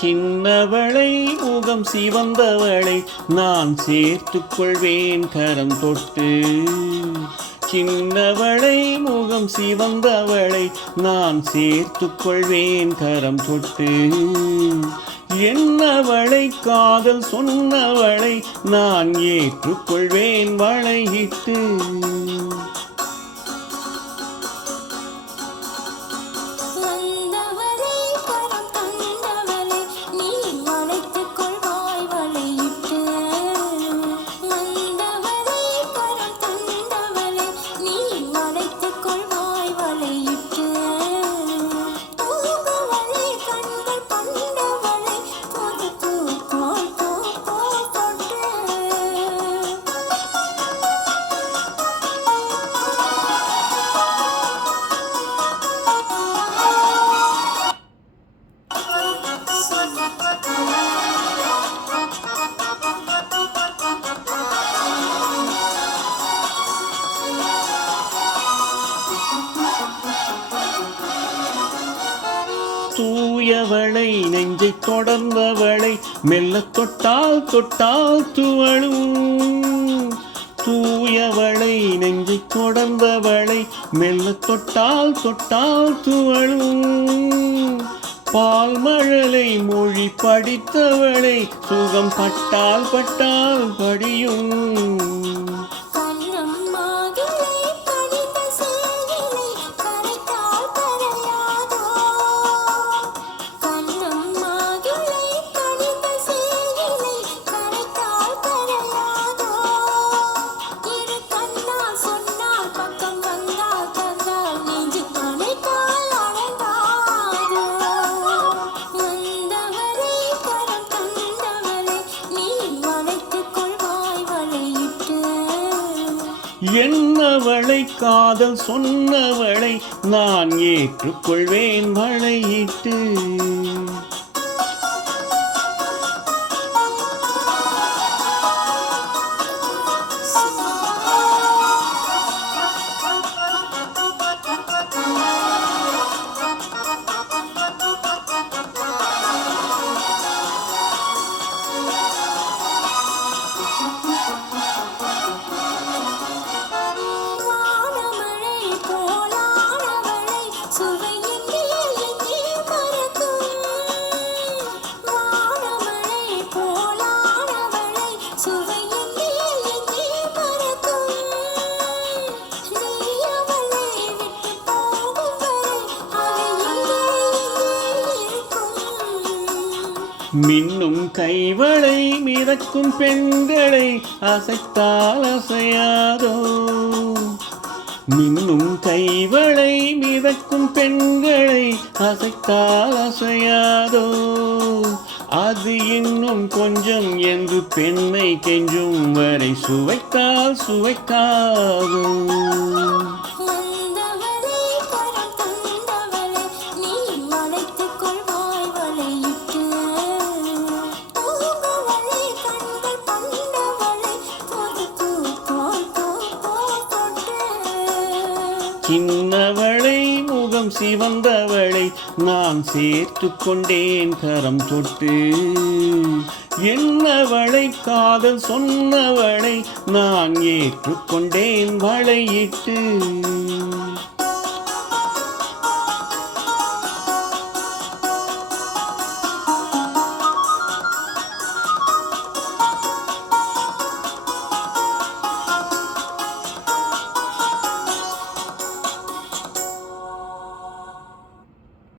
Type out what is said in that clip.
சின்னவளை முகம் சிவந்தவளை நான் சேர்த்துக் கொள்வேன் கரம் தொட்டு. சின்னவளை முகம் சிவந்தவளை நான் சேர்த்துக் கொள்வேன் கரம் தொட்டு. என்னவளை காதல் சொன்னவளை நான் ஏற்றுக்கொள்வேன் வளையிட்டு. தூயவளை நெஞ்சை தொடர்ந்தவளை மெல்ல தொட்டால் தொட்டால் துவளும். தூயவளை நெஞ்சை தொடர்ந்தவளை மெல்ல தொட்டால் தொட்டால் துவளும். பால் மழலை மொழி படித்தவளை சுகம் பட்டால் பட்டால் படியும். என்னவளை காதல் சொன்னவளை நான் ஏற்றுக்கொள்வேன் வளையிட்டு. மின்னும் கைவளை மிதக்கும் பெண்களை அசைத்தால் அசையாதோ. மின்னும் கைவளை மிதக்கும் பெண்களை அசைத்தால் அசையாதோ. அது இன்னும் கொஞ்சம் என்று பெண்ணை கெஞ்சும் வரை சுவைத்தால் சுவைக்காதோ. சின்னவளை முகம் சிவந்தவளை நான் சேர்த்துக் கொண்டேன் கரம் தொட்டு. என்னவளை காதல் சொன்னவளை நான் ஏற்றுக்கொண்டேன் வளையிட்டு.